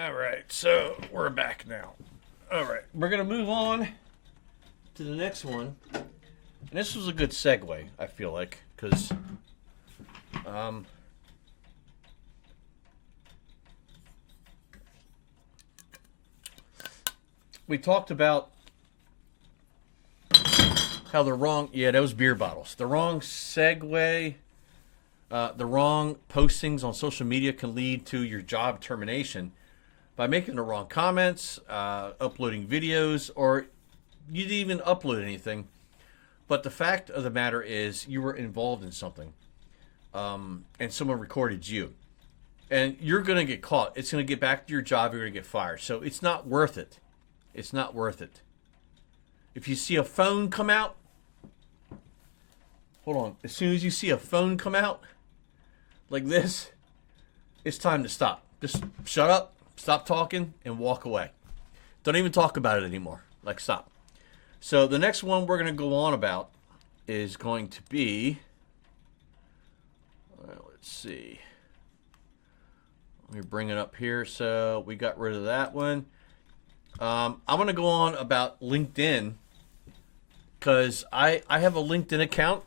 All right, so we're back now. All right, we're gonna move on to the next one, and this was a good segue. I feel like because we talked about how the wrong that was beer bottles. The wrong segue, the wrong postings on social media can lead to your job termination by making the wrong comments, uploading videos, or you didn't even upload anything. But the fact of the matter is you were involved in something, and someone recorded you. And you're going to get caught. It's going to get back to your job. You're going to get fired. So it's not worth it. It's not worth it. If you see a phone come out, hold on. As soon as you see a phone come out like this, it's time to stop. Just shut up, stop talking, and walk away. Don't even talk about it anymore. Like, stop. So the next one we're going to go on about is going to be, let's see. Let me bring it up here. So we got rid of that one. I'm going to go on about LinkedIn because I have a LinkedIn account.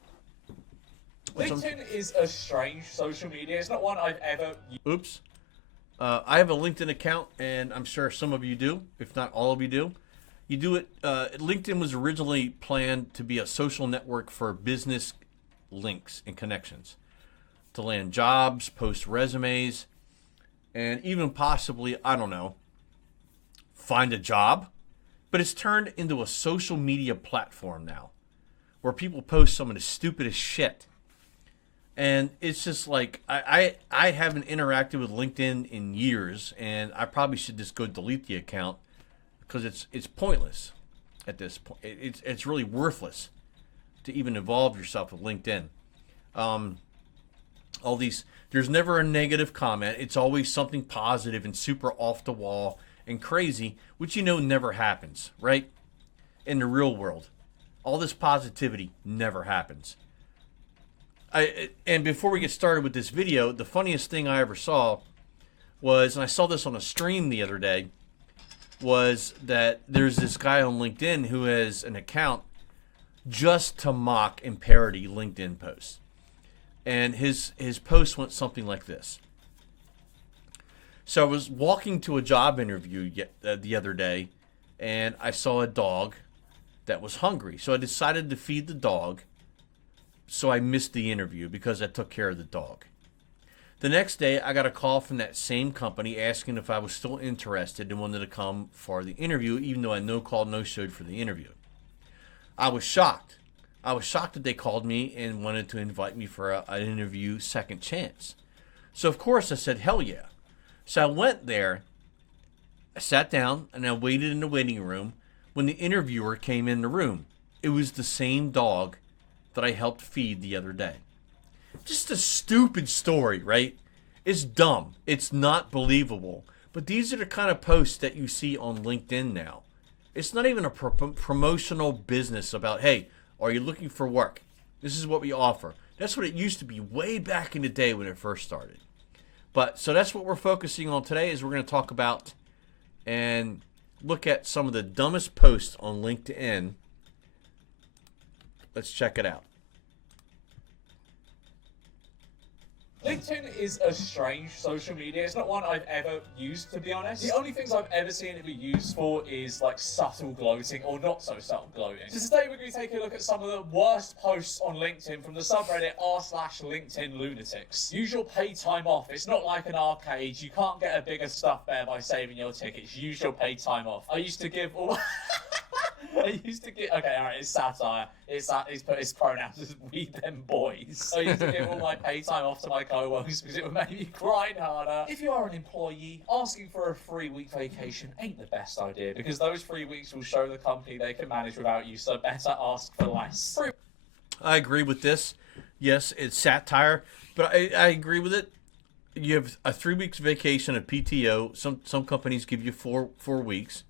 LinkedIn is a strange social media. It's not one I've ever used. Oops. I have a LinkedIn account, and I'm sure some of you do, if not all of you do. You do it. LinkedIn was originally planned to be a social network for business links and connections to land jobs, post resumes, and even possibly, I don't know, find a job. But it's turned into a social media platform now where people post some of the stupidest shit. And it's just like, I haven't interacted with LinkedIn in years, and I probably should just go delete the account because it's pointless at this point. It's really worthless to even involve yourself with LinkedIn. There's never a negative comment. It's always something positive and super off the wall and crazy, which never happens, right? In the real world, all this positivity never happens. And before we get started with this video, the funniest thing I ever saw was, and I saw this on a stream the other day, was that there's this guy on LinkedIn who has an account just to mock and parody LinkedIn posts. And his post went something like this. So I was walking to a job interview the other day, and I saw a dog that was hungry. So I decided to feed the dog. So I missed the interview because I took care of the dog. The next day, I got a call from that same company asking if I was still interested and wanted to come for the interview, even though I no-called, no-showed for the interview. I was shocked. I was shocked that they called me and wanted to invite me for an interview second chance. So, of course, I said, hell yeah. So I went there, I sat down, and I waited in the waiting room when the interviewer came in the room. It was the same dog that I helped feed the other day. Just a stupid story, right? It's dumb. It's not believable. But these are the kind of posts that you see on LinkedIn now. It's not even a promotional business about, hey, are you looking for work? This is what we offer. That's what it used to be way back in the day when it first started. But so that's what we're focusing on today is we're going to talk about and look at some of the dumbest posts on LinkedIn. Let's check it out. LinkedIn is a strange social media. It's not one I've ever used, to be honest. The only things I've ever seen it be used for is like subtle gloating or not so subtle gloating. So today we're going to take a look at some of the worst posts on LinkedIn from the subreddit r/LinkedIn lunatics. Use your paid time off. It's not like an arcade. You can't get a bigger stuff there by saving your tickets. Use your paid time off. I used to give all... okay, alright, it's satire. He's put his pronouns as we them boys. I used to give all my pay time off to my co-workers because it would make me grind harder. If you are an employee, asking for a 3-week vacation ain't the best idea because those 3 weeks will show the company they can manage without you, so better ask for less. I agree with this. Yes, it's satire, but I agree with it. You have a 3 weeks vacation of PTO. Some companies give you four weeks.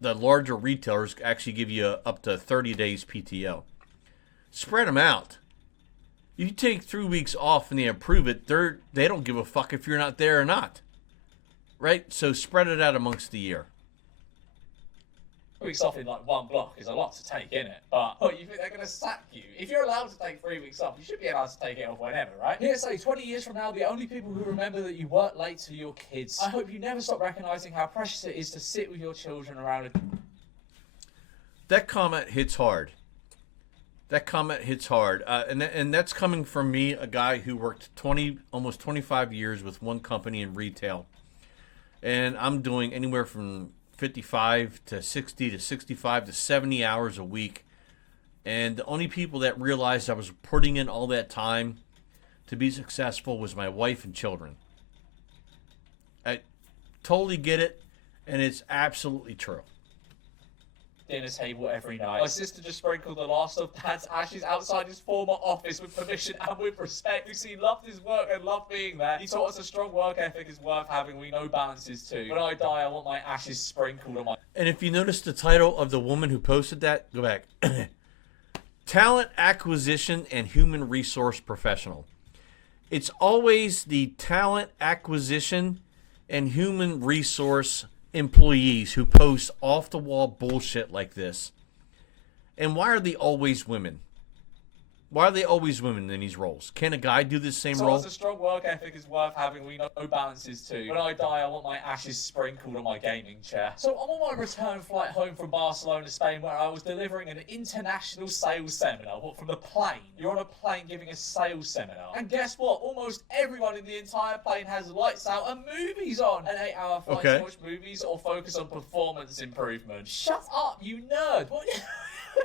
The larger retailers actually give you up to 30 days PTO. Spread them out. You take 3 weeks off and they approve it. They don't give a fuck if you're not there or not. right? So spread it out amongst the year. Weeks off in like one block is a lot to take, isn't it? But you think they're going to sack you? If you're allowed to take 3 weeks off, you should be allowed to take it off whenever, right? Here, say 20 years from now, the only people who remember that you work late to your kids. I hope you never stop recognizing how precious it is to sit with your children around a... That comment hits hard. That comment hits hard. And that's coming from me, a guy who worked almost 25 years with one company in retail. And I'm doing anywhere from 55 to 60 to 65 to 70 hours a week. And the only people that realized I was putting in all that time to be successful was my wife and children. I totally get it, and it's absolutely true. Dinner table every night. My sister just sprinkled the last of Dad's ashes outside his former office with permission and with respect because he loved his work and loved being there. He taught us a strong work ethic is worth having. We know balance is too. When I die, I want my ashes sprinkled on my... And if you notice the title of the woman who posted that, go back. Talent Acquisition and Human Resource Professional. It's always the talent acquisition and human resource employees who post off-the-wall bullshit like this. And why are they always women? Why are they always women in these roles? Can a guy do this same role? So a strong work ethic is worth having. We know balance is too. When I die, I want my ashes sprinkled on my gaming chair. So I'm on my return flight home from Barcelona, Spain, where I was delivering an international sales seminar. What, from the plane? You're on a plane giving a sales seminar. And guess what? Almost everyone in the entire plane has lights out and movies on. An 8-hour flight to watch movies or focus on performance improvement. Shut up, you nerd. What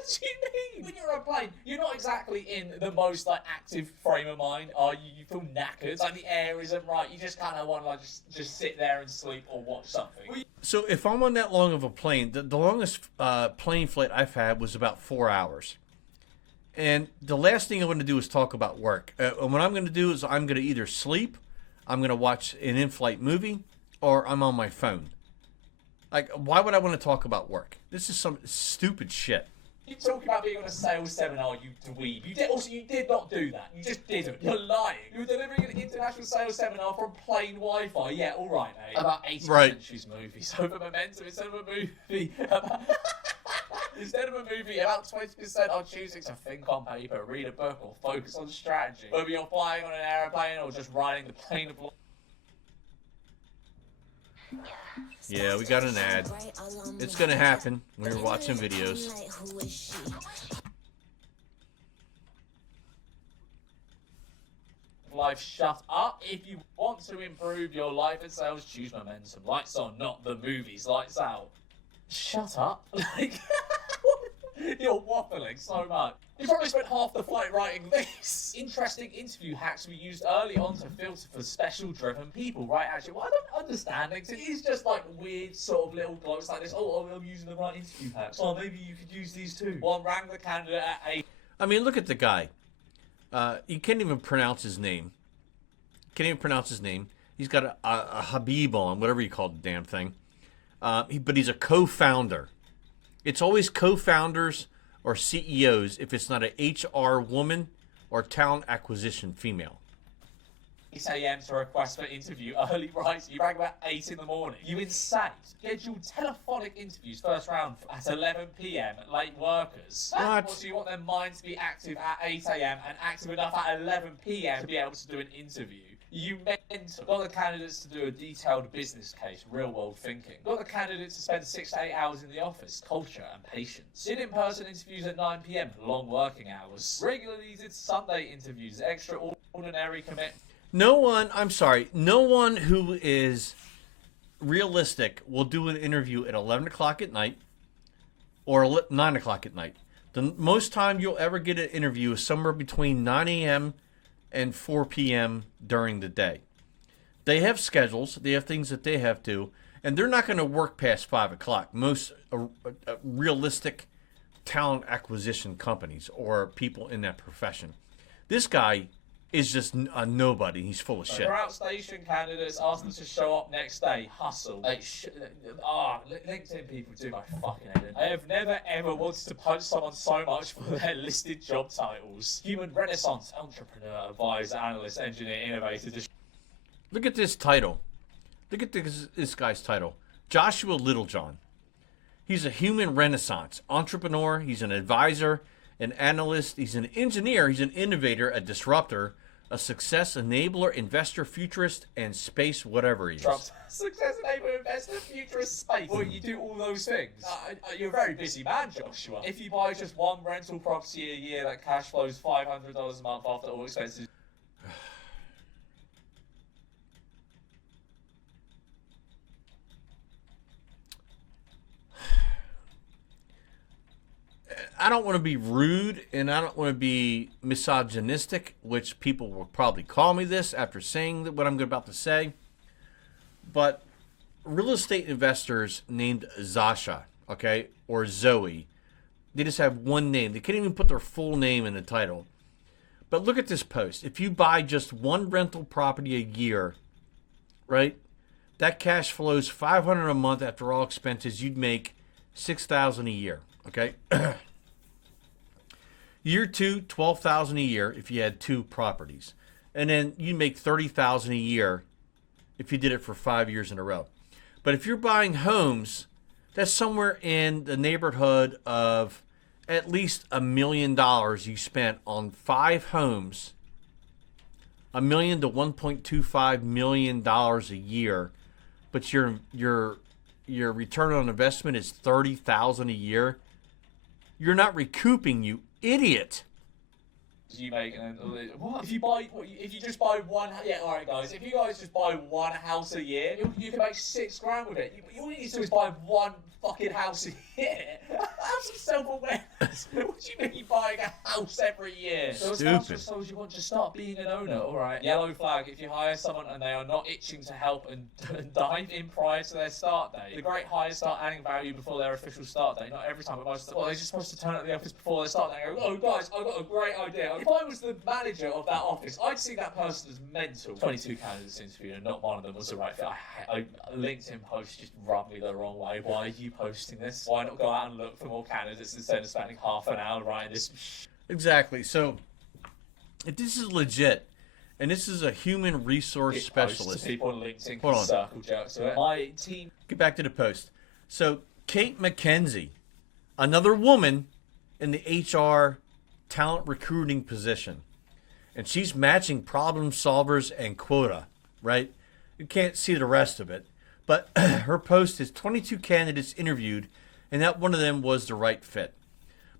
do you mean? When you're on a plane, you're not exactly in the most like active frame of mind, are you? You feel knackered. Like the air isn't right. You just kind of want to like just sit there and sleep or watch something. So if I'm on that long of a plane, the longest plane flight I've had was about 4 hours. And the last thing I want to do is talk about work. And what I'm going to do is I'm going to either sleep, I'm going to watch an in-flight movie, or I'm on my phone. Like, why would I want to talk about work? This is some stupid shit. You talk about being on a sales seminar, you dweeb. You did not do that. You just didn't. You're lying. You were delivering an international sales seminar from plain Wi-Fi. Yeah, all right, mate. About 80th century's movies. Over momentum instead of a movie. Instead of a movie, about 20% are choosing to think on paper, read a book, or focus on strategy. Whether you're flying on an aeroplane or just riding the plane of life. Yeah, we got an ad. It's gonna happen when you're watching videos. Life, shut up. If you want to improve your life and sales, choose momentum. Lights on, not the movies. Lights out. Shut up. Like, you're waffling so much. You probably spent half the flight writing this. Interesting interview hacks we used early on to filter for special driven people, right? Actually, what I don't understand it is just like weird sort of little glows like this. Oh, I'm using the right interview hacks. Oh, maybe you could use these too. One rang the candidate at 8. I mean, look at the guy. You can't even pronounce his name. He's got a Habib on, whatever you call the damn thing. But he's a co-founder. It's always co-founders or CEOs if it's not an HR woman or talent acquisition female. 8 a.m. to request for interview early, right? You rang about 8 in the morning. You insane. Scheduled telephonic interviews first round at 11 p.m. Late workers. What? So you want their mind to be active at 8 a.m. and active enough at 11 p.m. to be able to do an interview. You mentor. Got the candidates to do a detailed business case, real world thinking. Got the candidates to spend 6 to 8 hours in the office, culture and patience. Did in-person interviews at 9 p.m, long working hours. Regularly did Sunday interviews, extraordinary commitment. No one who is realistic will do an interview at 11 o'clock at night or 9 o'clock at night. The most time you'll ever get an interview is somewhere between 9 a.m. and 4 p.m. during the day. They have schedules. They have things that they have to, and they're not going to work past 5 o'clock. Most realistic talent acquisition companies or people in that profession. This guy is just a nobody. He's full of shit. For outstation candidates, ask them to show up next day. Hustle. LinkedIn people do my fucking head in. I have never ever wanted to punch someone so much for their listed job titles. Human renaissance, entrepreneur, advisor, analyst, engineer, innovator. Look at this title. Look at this guy's title. Joshua Littlejohn. He's a human renaissance entrepreneur. He's an advisor, an analyst. He's an engineer. He's an innovator, a disruptor, a success enabler, investor, futurist, and space whatever he is. Success enabler, investor, futurist, space. Well, you do all those things. You're a very busy man, Joshua. If you buy just one rental property a year that cash flows $500 a month after all expenses. I don't want to be rude and I don't want to be misogynistic, which people will probably call me this after saying what I'm about to say. But real estate investors named Zasha, okay, or Zoe, they just have one name. They can't even put their full name in the title. But look at this post. If you buy just one rental property a year, right, that cash flows $500 a month after all expenses. You'd make $6,000 a year, okay? Year two, $12,000 a year if you had two properties. And then you make $30,000 a year if you did it for 5 years in a row. But if you're buying homes, that's somewhere in the neighborhood of at least $1 million you spent on 5 homes. $1 million to $1.25 million a year. But your return on investment is $30,000 a year. You're not recouping, you idiot. You make what if you just buy one? Yeah, all right, guys. If you guys just buy one house a year, you can make $6,000 with it. You all you need to do is buy one fucking house a year. Have some self-awareness. What do you mean buying a house every year? Those houses shows you want to start being an owner. All right. Yellow flag. If you hire someone and they are not itching to help and dive in prior to their start date, the great hires start adding value before their official start date. Not every time, but most. Well, they're just supposed to turn up at the office before their start date and go, "Oh, guys, I've got a great idea." If I was the manager of that office, I'd see that person as mental. 22 candidates interviewed and not one of them was the right fit. I LinkedIn posts just rub me the wrong way. Why are you posting this? Why not go out and look for more candidates instead of spending half an hour writing this? Exactly. So, if this is legit, and this is a human resource specialist. People on LinkedIn Hold on. circle jerks to it. My team. Get back to the post. So, Kate McKenzie, another woman in the HR talent recruiting position, and she's matching problem solvers and quota, right? You can't see the rest of it, but her post is 22 candidates interviewed, and that one of them was the right fit.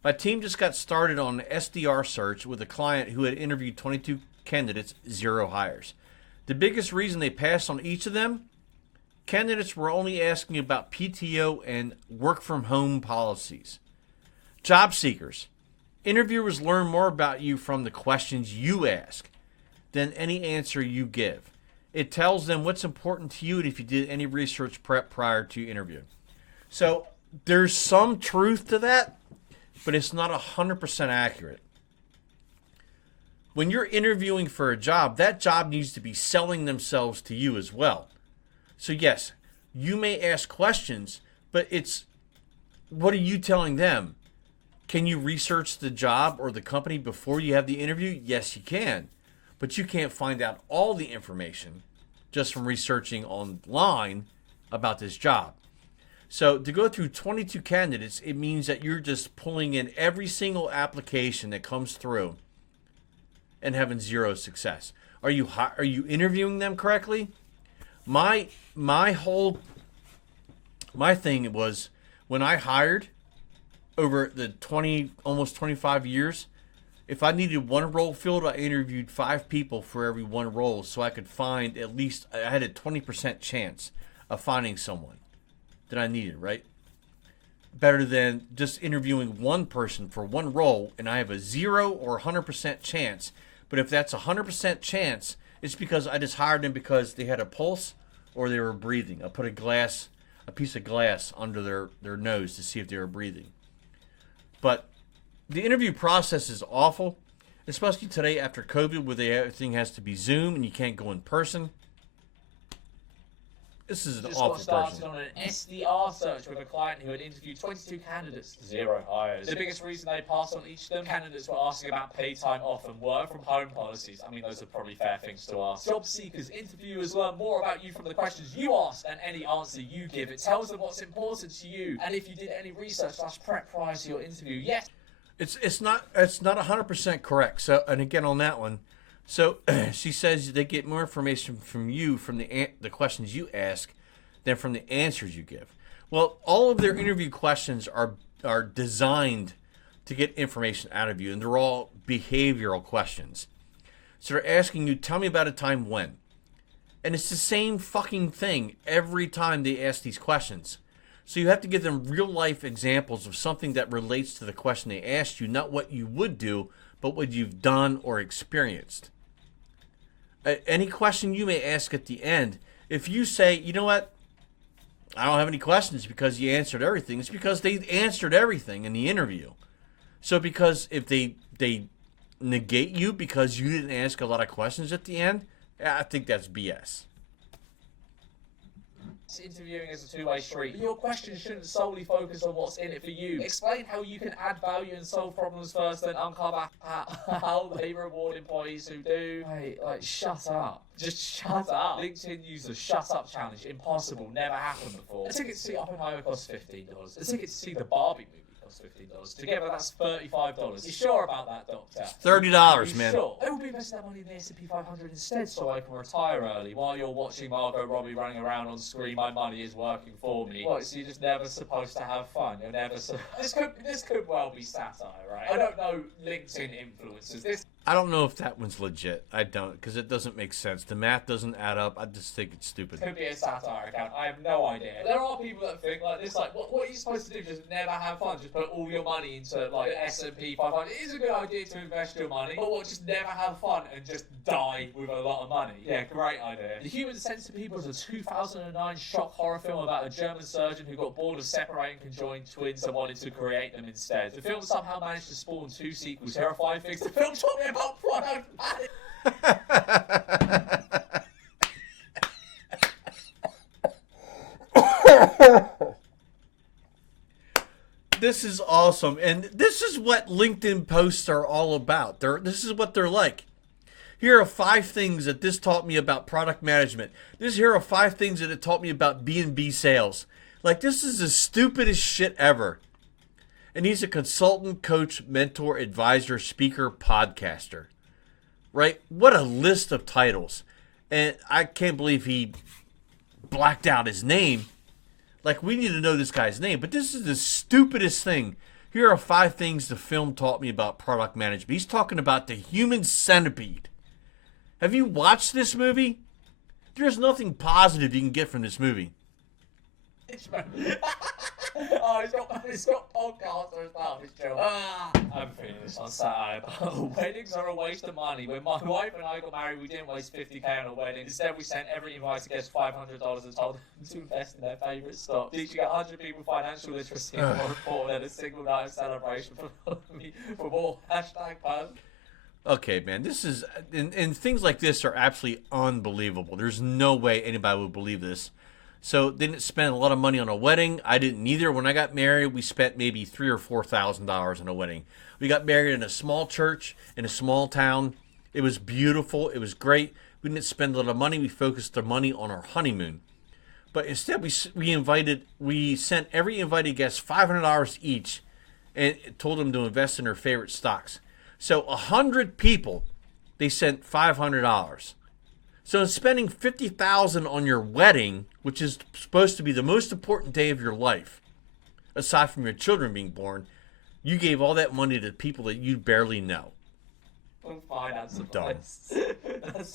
My team just got started on an SDR search with a client who had interviewed 22 candidates, 0 hires. The biggest reason they passed on each of them, candidates were only asking about PTO and work from home policies. Job seekers, interviewers learn more about you from the questions you ask than any answer you give. It tells them what's important to you and if you did any research prep prior to interview. So there's some truth to that, but it's not 100% accurate. When you're interviewing for a job, that job needs to be selling themselves to you as well. So yes, you may ask questions, but it's, what are you telling them? Can you research the job or the company before you have the interview? Yes, you can. But you can't find out all the information just from researching online about this job. So to go through 22 candidates, it means that you're just pulling in every single application that comes through and having 0 success. Are you interviewing them correctly? My thing was, when I hired over the almost 25 years, if I needed one role filled, I interviewed 5 people for every one role, so I could find at least, I had a 20% chance of finding someone that I needed, right? Better than just interviewing one person for one role and I have a 0 or 100% chance. But if that's a 100% chance, it's because I just hired them because they had a pulse or they were breathing. I put a piece of glass under their nose to see if they were breathing. But the interview process is awful, especially today after COVID, where everything has to be Zoom and you can't go in person. This is an Just awful got started person. on an SDR search with a client who had interviewed 22 candidates, 0 hires. The biggest reason they passed on each of them, candidates were asking about paid time off and work from home policies. I mean, those are probably fair things to ask. Job seekers, interviewers learn more about you from the questions you ask and any answer you give. It tells them what's important to you, and if you did any research/prep prior to your interview, yes. It's not 100% correct. So, and again on that one, so she says they get more information from you from the questions you ask than from the answers you give. Well, all of their interview questions are designed to get information out of you, and they're all behavioral questions. So they're asking you, tell me about a time when. And it's the same fucking thing every time they ask these questions. So you have to give them real life examples of something that relates to the question they asked you, not what you would do, but what you've done or experienced. Any question you may ask at the end, if you say, you know what, I don't have any questions because you answered everything, it's because they answered everything in the interview. So because if they negate you because you didn't ask a lot of questions at the end, I think that's BS. Interviewing is a two-way street. Your questions shouldn't solely focus on what's in it for you. Explain how you can add value and solve problems first, then uncover how they reward employees who do. Hey, like, shut up. Just shut up. LinkedIn used a shut up challenge. Impossible. Never happened before. A ticket to see Oppenheimer costs $15. A ticket to see the Barbie movie costs $15. Together, that's $35. You sure about that, Doctor? It's $30, man. Sure? I will be investing that money in the S&P 500 instead, so I can retire early. While you're watching Margot Robbie running around on screen, my money is working for me. What? So you're just never supposed to have fun? You're never. This could well be satire, right? I don't know LinkedIn influencers. I don't know if that one's legit. I don't, because it doesn't make sense. The math doesn't add up. I just think it's stupid. Could be a satire account. I have no idea. There are people that think like this. Like, what are you supposed to do? Just never have fun. Just put all your money into like the S&P 500. It is a good idea to invest your money, but what? Just never have fun and just die with a lot of money. Yeah, great idea. The Human Centipede was a 2009 shock horror film about a German surgeon who got bored of separating conjoined twins and wanted to create them instead. The film somehow managed to spawn 2 sequels. Here are 5 things the film taught me about product This is awesome, and this is what LinkedIn posts are all about. This is what they're like. Here are 5 things that this taught me about product management. Here are 5 things that it taught me about B&B sales. Like, this is the stupidest shit ever. And he's a consultant, coach, mentor, advisor, speaker, podcaster. Right? What a list of titles. And I can't believe he blacked out his name. Like, we need to know this guy's name. But this is the stupidest thing. Here are 5 things the film taught me about product management. He's talking about the Human Centipede. Have you watched this movie? There's nothing positive you can get from this movie. Oh, it's got podcasters now, this joke. I'm feeling this on Saturday. Weddings are a waste of money. When my wife and I got married, we didn't waste $50,000 on a wedding. Instead, we sent every invited guest $500 and told them to invest in their favourite stock. Teaching 100 people financial literacy is more important than a single night of celebration. For more #pun. Okay, man, this is... And things like this are absolutely unbelievable. There's no way anybody would believe this. So they didn't spend a lot of money on a wedding. I didn't either. When I got married, we spent maybe $3,000 or $4,000 on a wedding. We got married in a small church in a small town. It was beautiful. It was great. We didn't spend a lot of money. We focused the money on our honeymoon. But instead, we sent every invited guest $500 each, and told them to invest in their favorite stocks. So 100 people, they sent $500. So in spending $50,000 on your wedding, which is supposed to be the most important day of your life, aside from your children being born, you gave all that money to people that you barely know. Finance advice.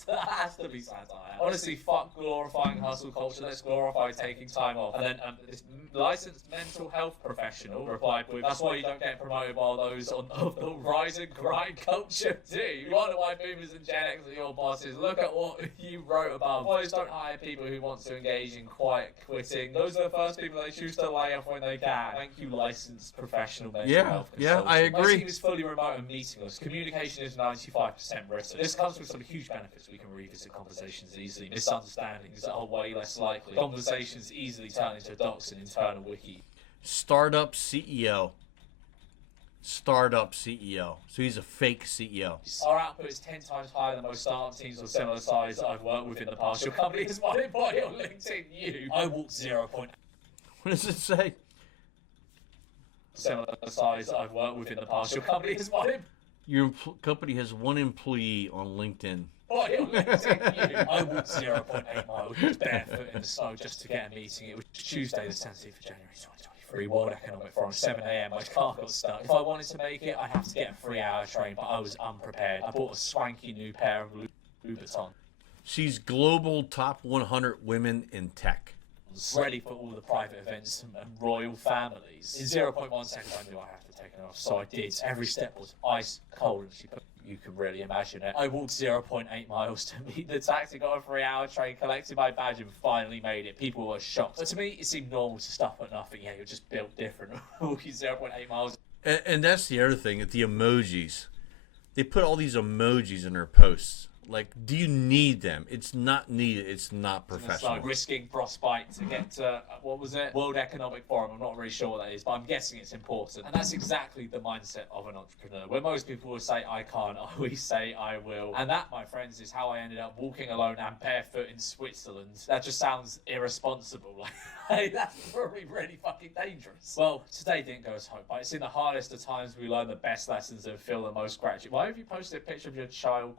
That has to be satire. Honestly, fuck glorifying hustle culture. Let's glorify taking time off. And then this licensed mental health professional replied with, "That's why you don't get promoted while those of the rise and grind culture do. You wonder why boomers and Gen X are your bosses. Look at what you wrote above. Employers don't hire people who want to engage in quiet quitting. Those are the first people they choose to lay off when they can." Thank you, licensed professional mental health consultant. Yeah, I agree. My team is fully remote and meetingless. Communication is 90% 95% written. This comes with some huge benefits. We can revisit conversations easily. Misunderstandings are way less likely. Conversations easily turn into docs and internal wiki. Startup CEO. Startup CEO. So he's a fake CEO. Our output is 10 times higher than most startup teams of similar size I've worked with in the past. Your company is one employee on LinkedIn. I walked 0.8. What does it say? Similar size I've worked with in the past. Your company is one employee. Your company has one employee on LinkedIn. I walked 0.8 miles barefoot in the snow just to get a meeting. It was Tuesday the 17th of January 2023, World Economic Forum, 7 a.m. My car got stuck. If I wanted to make it, I'd have to get a 3-hour train, but I was unprepared. I bought a swanky new pair of Louboutin. She's global top 100 women in tech. Ready for all the private events and royal families. In 0.1 seconds, I knew I had to take it off, so I did. Every step was ice cold. You can really imagine it. I walked 0.8 miles to meet the taxi, got a 3-hour train, collected my badge, and finally made it. People were shocked. But to me, it seemed normal to stop at nothing. Yeah, you're just built different. Walking 0.8 miles. And that's the other thing, the emojis. They put all these emojis in their posts. Like, do you need them? It's not needed. It's not professional. So risking frostbite to get to, what was it? World Economic Forum. I'm not really sure what that is, but I'm guessing it's important. And that's exactly the mindset of an entrepreneur. Where most people will say, I can't, I always say, I will. And that, my friends, is how I ended up walking alone and barefoot in Switzerland. That just sounds irresponsible. That's probably really fucking dangerous. Well, today didn't go as hoped, but it's in the hardest of times we learn the best lessons and feel the most gratitude. Why have you posted a picture of your child?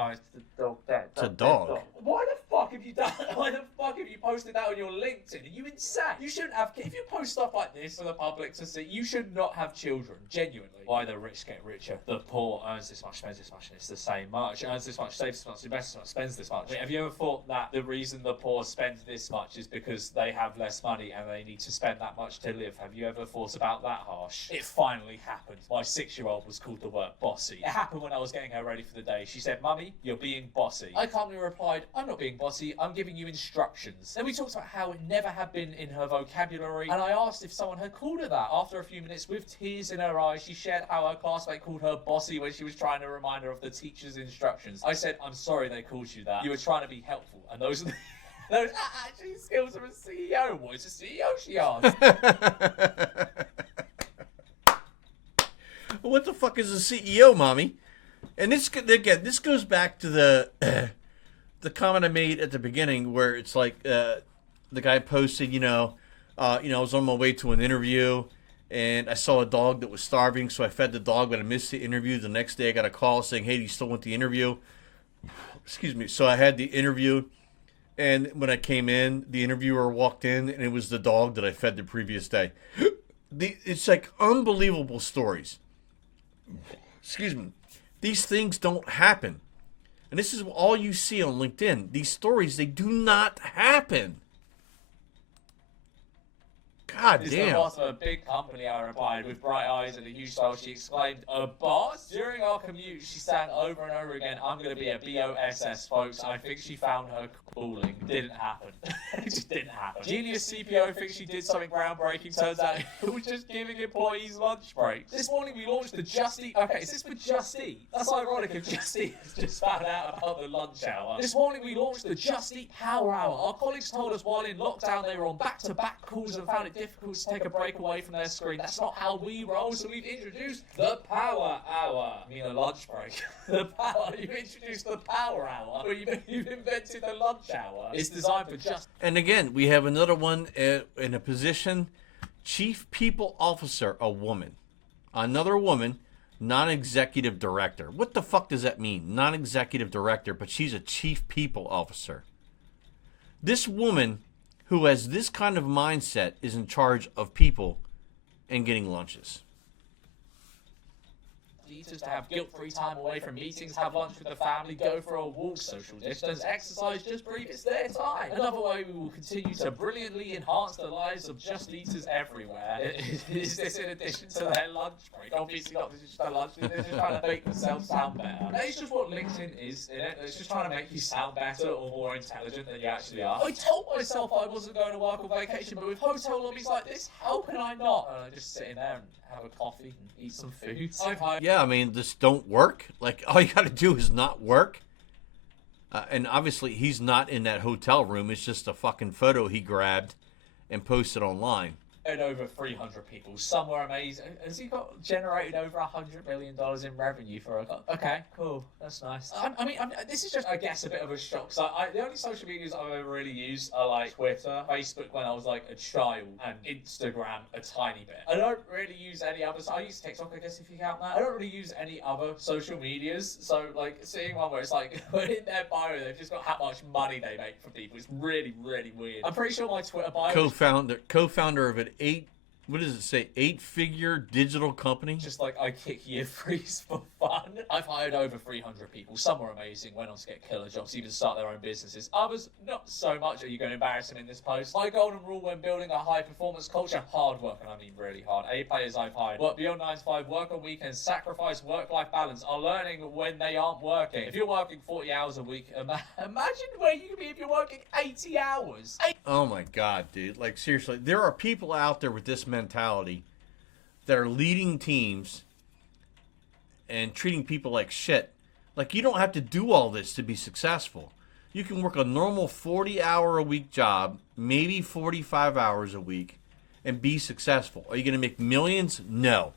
It's the dog dead. It's a dog. Why the fuck have you done? Why the fuck have you posted that on your LinkedIn? Are you insane? You shouldn't have. If you post stuff like this for the public to see, you should not have children. Genuinely. Why the rich get richer? The poor earns this much, spends this much, and it's the same much. Earns this much, saves this much, invests this much, spends this much. Have you ever thought that the reason the poor spend this much is because they have less money and they need to spend that much to live? Have you ever thought about that harsh? It finally happened. My 6-year-old was called the word bossy. It happened when I was getting her ready for the day. She said, Mummy, you're being bossy. I calmly replied, I'm not being bossy, I'm giving you instructions. Then we talked about how it never had been in her vocabulary, and I asked if someone had called her that. After a few minutes, with tears in her eyes, she shared how her classmate called her bossy when she was trying to remind her of the teacher's instructions. I said, I'm sorry they called you that. You were trying to be helpful, and those are the... Those are actually skills of a CEO. What is a CEO, she asked. What the fuck is a CEO, mommy? And this goes back to the comment I made at the beginning, where it's like the guy posted, I was on my way to an interview, and I saw a dog that was starving, so I fed the dog, but I missed the interview. The next day, I got a call saying, "Hey, do you still want the interview?" Excuse me. So I had the interview. And when I came in, the interviewer walked in, and it was the dog that I fed the previous day. It's like unbelievable stories. Excuse me. These things don't happen. And this is all you see on LinkedIn. These stories, they do not happen. God Is damn. the boss of a big company, I replied. With bright eyes and a huge smile, she exclaimed, a boss? During our commute, she sang over and over again, I'm going to be a B-O-S-S, folks. I think she found her calling. Didn't happen. It just didn't happen. Genius CPO thinks she did something groundbreaking. Turns out it was just giving employees lunch breaks. This morning we launched the Just Eat... Okay, is this for Just Eat? That's ironic if Just Eat has just found out about the lunch hour. This morning we launched the Just Eat Power Hour. Our colleagues told us while in lockdown they were on back-to-back calls and found it difficult to take a break away from their screen. That's not how we roll, so we've introduced the Power Hour. I mean a lunch break. The Power. You've introduced the Power Hour. Well, you've invented the lunch hour. It's designed for just... And again, we have another one in a position, Chief People Officer, a woman. Another woman, non-executive director. What the fuck does that mean? Non-executive director, but she's a Chief People Officer. This woman who has this kind of mindset is in charge of people and getting lunches. Eaters to have guilt-free time away from meetings, have lunch with the family, go for a walk, social distance, exercise, just breathe, it's their time. Another way we will continue to brilliantly enhance the lives of Just Eaters everywhere is this in addition to their lunch break. Obviously not this is just a lunch, they're just trying to make themselves sound better. That is just what LinkedIn is, isn't it? It's just trying to make you sound better or more intelligent than you actually are. I told myself I wasn't going to work on vacation, but with hotel lobbies like this, how can I not? Just sit in there and have a coffee and eat some food. Yeah, yeah, I mean, just don't work. Like, all you got to do is not work. And obviously, he's not in that hotel room. It's just a fucking photo he grabbed and posted online. And over 300 people. Some were amazing. Has he got generated over $100 million in revenue for a... Okay, cool. That's nice. I mean, this is just, I guess, a bit of a shock. So the only social medias I've ever really used are like Twitter, Facebook when I was like a child, and Instagram a tiny bit. I don't really use any others. I use TikTok, I guess, if you count that. I don't really use any other social medias. So, like, seeing one where it's like, in their bio, they've just got how much money they make from people. It's really, really weird. I'm pretty sure my Twitter bio... Co-founder of an 8-figure digital company. Just like I kick year threes for fun. I've hired over 300 people. Some were amazing, went on to get killer jobs, even start their own businesses. Others, not so much. Are you going to embarrass them in this post? My golden rule when building a high performance culture: hard work, and I mean really hard. A players I've hired work beyond 9 to 5, work on weekends, sacrifice work-life balance, are learning when they aren't working. If you're working 40 hours a week, imagine where you could be if you're working 80 hours. Oh my God, dude. Like, seriously, there are people out there with this mentality that are leading teams and treating people like shit. Like, you don't have to do all this to be successful. You can work a normal 40-hour-a-week job, maybe 45 hours a week, and be successful. Are you going to make millions? No.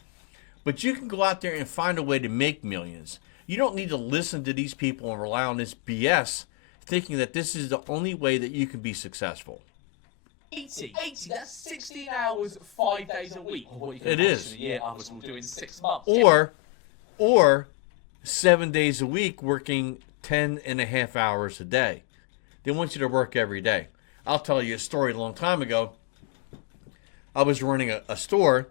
But you can go out there and find a way to make millions. You don't need to listen to these people and rely on this BS thinking that this is the only way that you can be successful. 80, that's 16 hours, 5 days a week. Or it is. A year, others will do in 6 months. Or 7 days a week working 10.5 hours a day. They want you to work every day. I'll tell you a story a long time ago. I was running a store,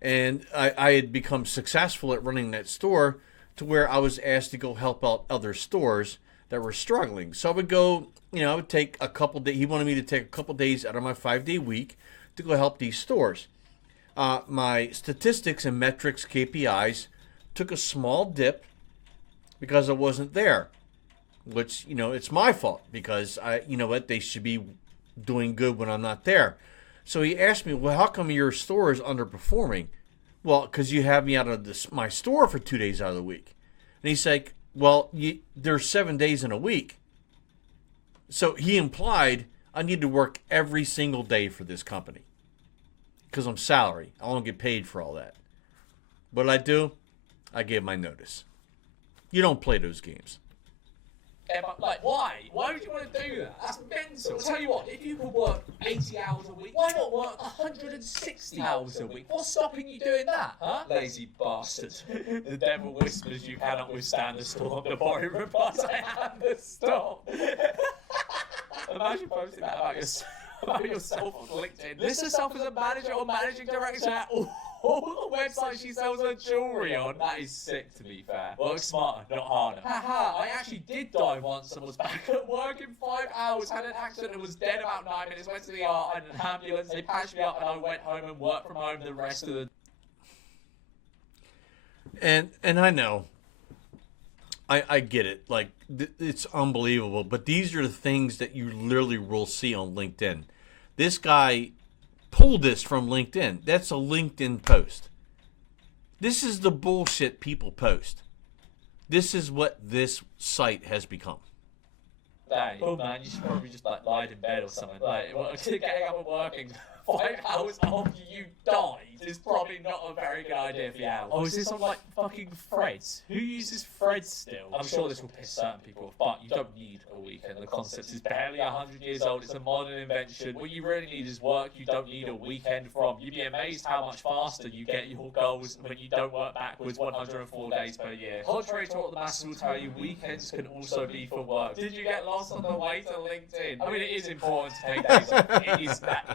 and I had become successful at running that store to where I was asked to go help out other stores that were struggling. So I would go, I would take a couple days. He wanted me to take a couple days out of my 5-day week to go help these stores. My statistics and metrics, KPIs, took a small dip because I wasn't there, which, it's my fault because they should be doing good when I'm not there. So he asked me, well, how come your store is underperforming? Well, because you have me out of my store for 2 days out of the week. And he's like, well, there's 7 days in a week. So he implied I need to work every single day for this company because I'm salary. I don't get paid for all that. What I do, I give my notice. You don't play those games. Like, why? Why would you want to do that? That's mental. I'll tell you what, if you could work 80 hours a week, why not work 160 hours a week? What's stopping you doing that, huh? Lazy bastard. The devil whispers you cannot withstand the storm. The boy replies, I am the storm. Imagine posting that about yourself on LinkedIn. List yourself as a manager or managing director at all the websites she sells her jewellery on. That is sick, to be fair. Work smarter, not harder. Haha, I actually did die once and was back at work in 5 hours, had an accident and was dead about 9 minutes, went to the ER and an ambulance. They patched me up and I went home and worked from home the rest of the... And I know. I get it. Like, it's unbelievable. But these are the things that you literally will see on LinkedIn. This guy pulled this from LinkedIn. That's a LinkedIn post. This is the bullshit people post. This is what this site has become. Oh man, you should probably just like lie in bed or something. Like, getting up and working 5 hours after you died is probably not a very good idea for your health. Oh, is this on like fucking Threads? Who uses Threads still? I'm sure this will piss certain people off, but you don't need a weekend. The concept is barely 100 years old. It's a modern invention. What you really need is work you don't need a weekend from. You'd be amazed how much faster you get your goals when you don't work backwards 104 days per year. Contrary to what the masses will tell you, weekends can also be for work. Did you get lost on the way to LinkedIn? I mean, it is important to take days off.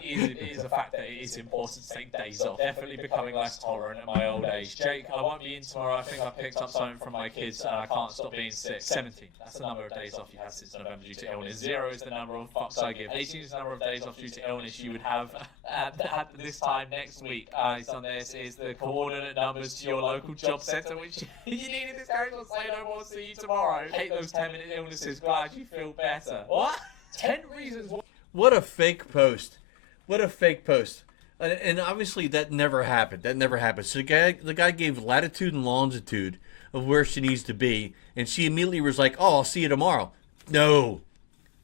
It is a fact that it is important to take days off. Definitely becoming less tolerant at my old age. Jake, I won't be in tomorrow. I think I picked up something from my kids and I can't stop being sick. 17. That's the number of days off you had since November due to illness. 0 is the number of fucks I give. 18 is the number of days off due to illness you would have at this time next week. It's on this is the coordinate numbers to your local job centre, which you needed this character to say no more. See you tomorrow. Hate those 10-minute illnesses. Glad you feel better. What? 10 reasons. What a fake post. What a fake post. And obviously that never happened. That never happened. So the guy gave latitude and longitude of where she needs to be, and she immediately was like, "Oh, I'll see you tomorrow." No,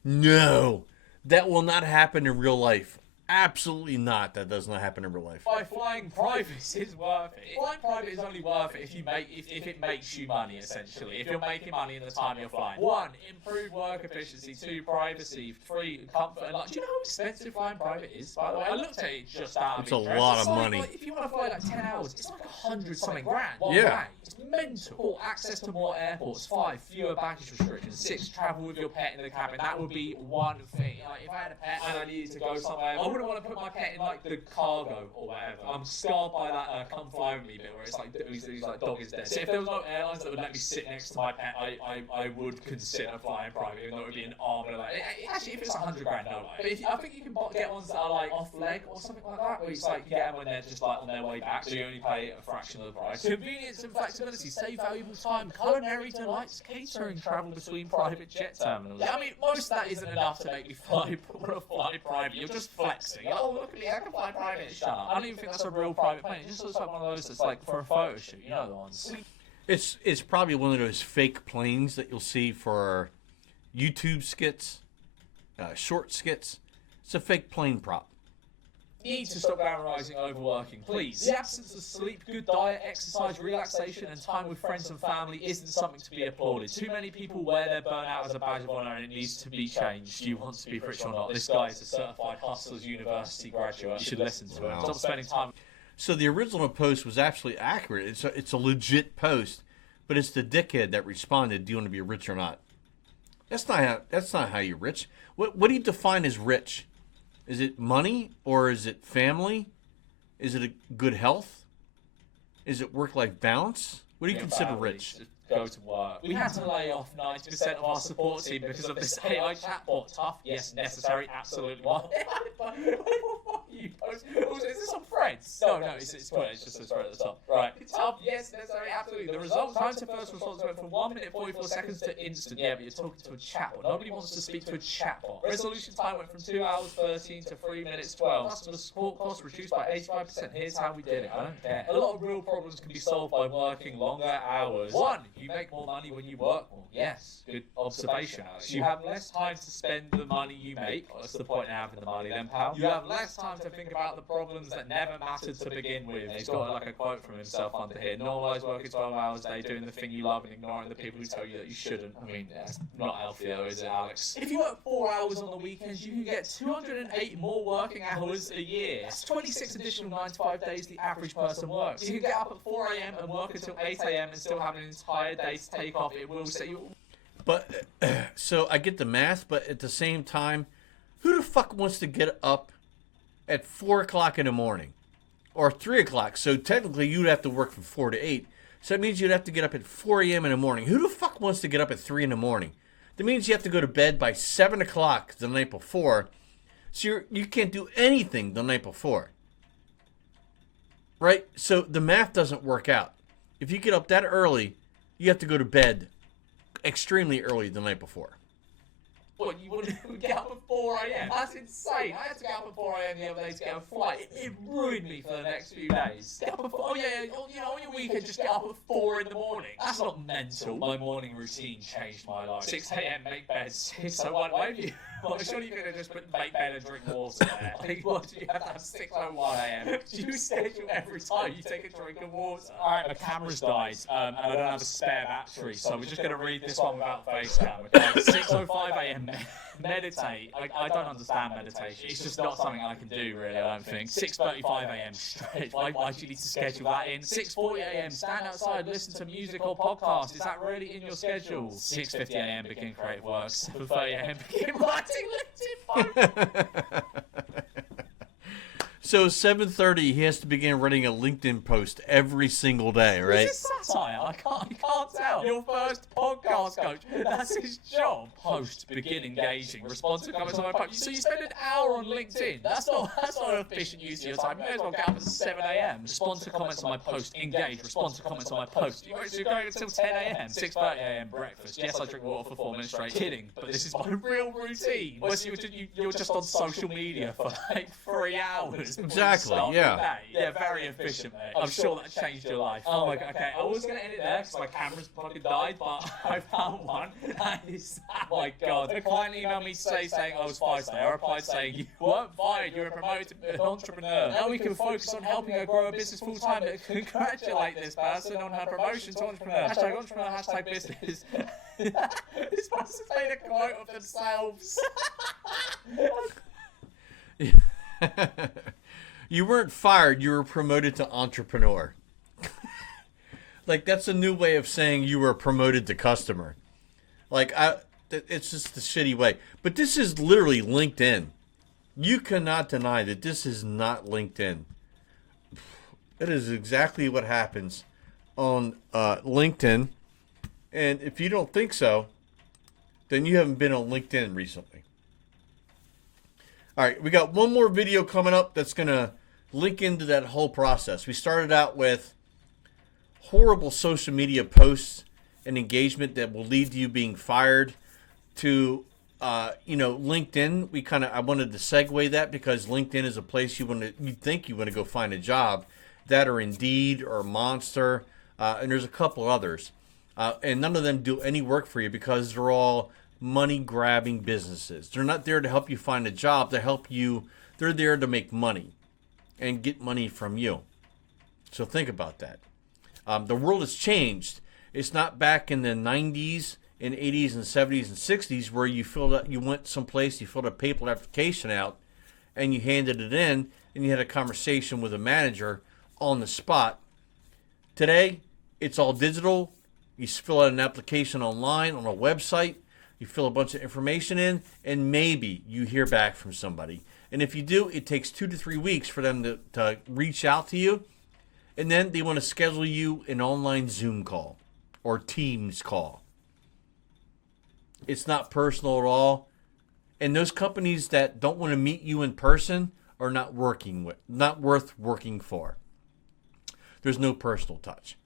no, that will not happen in real life. Absolutely not. That does not happen in real life. By flying private is worth it. Flying private is only worth it if it makes you money, essentially. If you're making money in the time you're flying. 1, improved work efficiency. 2, privacy. 3, comfort. And do you know how expensive flying private is, by the way? I looked at it just out of It's a interest. lot of money. Like, if you want to fly 10 hours, it's like 100-something grand. One Yeah. way. It's mental. 4, access to more airports. 5, fewer baggage restrictions. 6, travel with your pet in the cabin. That would be one thing. Like, if I had a pet and I needed to go somewhere, I wouldn't want to put my pet in the cargo or whatever. I'm scarred by that come fly with me bit where it's like he's like dog is dead. So if there was no airlines that would let me sit next to my pet, I would consider flying private, even though it would be an arm and a leg. Actually, if it's 100 grand, no way. But I think you can get ones that are like off leg or something like that, where it's like you get them when they're just like on their way back, so you only pay a fraction of the price. Convenience and flexibility, save valuable time, culinary delights, catering, travel between private jet terminals. Yeah, I mean, most of that isn't enough to make me fly private. You're just flexing. Oh, look at me, I can fly private. Shut up. I don't even think that's a real private plane. It just looks like one of those that's like for a photo shoot. You know the ones. It's probably one of those fake planes that you'll see for YouTube skits, short skits. It's a fake plane prop. Need to stop glamorizing overworking, please. The absence of sleep, good diet, exercise, relaxation, and time with friends and family isn't something to be applauded. Too many people wear their burnout as a badge of honor, and it needs to be changed. Do you want to be rich or not? This guy is a certified Hustlers University graduate. You should listen to him. Stop spending time. So the original post was actually accurate. It's a legit post, but it's the dickhead that responded, "Do you want to be rich or not?" That's not how you're rich. What do you define as rich? Is it money, or is it family? Is it a good health? Is it work-life balance? What do you consider rich? Go to work. We had to lay off 90% of our support team because of this AI chatbot. Tough? Yes. Necessary? Absolutely. What? You post? Is this on Threads? No, it's Twitter. It's just a thread at the top. Right. Tough? Yes. Necessary? Absolutely. The result? Time to first response went from 1 minute 44 seconds to instant. Yeah, but you're talking to a chatbot. Nobody wants to speak to a chatbot. Resolution time went from 2 hours 13 to 3 minutes 12. Customer support costs reduced by 85%. Here's how we did it. I don't care. A lot of real problems can be solved by working longer hours. 1. You make more money when you work more. Yes. Good observation, Alex. You have less time to spend the money you make. What's the point of having the money then, pal? You have less time to think about the problems that never mattered to begin with. He's got like a quote from himself under here. Normalize working 12 hours a day, doing the thing you love and ignoring the people who tell you that you shouldn't. I mean, that's not healthy though, is it, Alex? If you work 4 hours on the weekends, you can get 208 more working hours a year. That's 26 additional 9-to-5 days the average person works. You can get up at 4 a.m. and work until 8 a.m. and still have an entire day to take off. It will set you... But, so I get the math, but at the same time, who the fuck wants to get up at 4 o'clock in the morning? Or 3 o'clock? So technically you'd have to work from 4 to 8. So that means you'd have to get up at 4 a.m. in the morning. Who the fuck wants to get up at 3 in the morning? That means you have to go to bed by 7 o'clock the night before. So you can't do anything the night before. Right? So the math doesn't work out. If you get up that early, you have to go to bed extremely early the night before. What, you wouldn't get up at 4 a.m.? That's insane. I had to get up at 4 a.m. the other day to get a flight. It ruined me for the next few days. Get up at 4, oh yeah, you know, on your weekend, just get up at 4 in the morning. That's not mental. My morning routine changed my life. 6 a.m. make bed. So why have you... Well, surely you're going to just make bed and drink water there. Like, what, do you have to have 6:01 a.m.? Do you schedule every time you take a drink of water? Alright, my camera's died, and I don't have a spare battery, so we're just going to read this one without face cam. Okay? 6:05 a.m. Meditate. I don't understand meditation. It's just not something I can do, really, I don't think. 6:35 a.m. stretch. Why do you need to schedule that in? 6:40 a.m. stand outside, listen to music or podcast. Is that really in your schedule? 6:50 a.m. begin creative work. 7:30 a.m. begin writing LinkedIn posts. So 7:30, he has to begin writing a LinkedIn post every single day, right? Is this satire? I can't tell. Your first podcast coach, that's his job. Post, begin engaging, respond to comments on my post. So you spend an hour on LinkedIn. That's not an efficient use of your time. You may as well get up at 7 a.m. Respond to comments on my post, engage, respond to comments on my post. You're going until 10 a.m. 6:30 a.m. breakfast. Yes, I drink water for 4 minutes straight. Kidding, but this is my real routine. You're just on social media for like 3 hours. this before Exactly, you start yeah. the day. Yeah, very efficient, mate. I'm sure that changed your life. Oh my god, okay. I was going to end it there because my camera's fucking died, but I found one. And it's, oh my god. The client emailed me today saying I was fired today. I replied saying, you weren't fired, you were promoted to an entrepreneur. Now we can focus on helping her grow a business full time. Congratulate this person on her promotion to entrepreneur. Hashtag entrepreneur, hashtag business. This person's made a quote of themselves. You weren't fired, you were promoted to entrepreneur. Like, that's a new way of saying you were promoted to customer. Like, it's just a shitty way. But this is literally LinkedIn. You cannot deny that this is not LinkedIn. It is exactly what happens on LinkedIn. And if you don't think so, then you haven't been on LinkedIn recently. All right, we got one more video coming up that's going to link into that whole process. We started out with horrible social media posts and engagement that will lead to you being fired to, LinkedIn. I wanted to segue that because LinkedIn is a place you think you want to go find a job. That or Indeed or Monster, and there's a couple others. And none of them do any work for you because they're all money-grabbing businesses. They're not there to help you find a job. They're there to make money and get money from you. So think about that. The world has changed. It's not back in the 90s and 80s and 70s and 60s where you went someplace, you filled a paper application out, and you handed it in, and you had a conversation with a manager on the spot. Today, it's all digital. You fill out an application online on a website. You fill a bunch of information in, and maybe you hear back from somebody. And if you do, it takes 2 to 3 weeks for them to reach out to you. And then they want to schedule you an online Zoom call or Teams call. It's not personal at all. And those companies that don't want to meet you in person are not worth working for. There's no personal touch.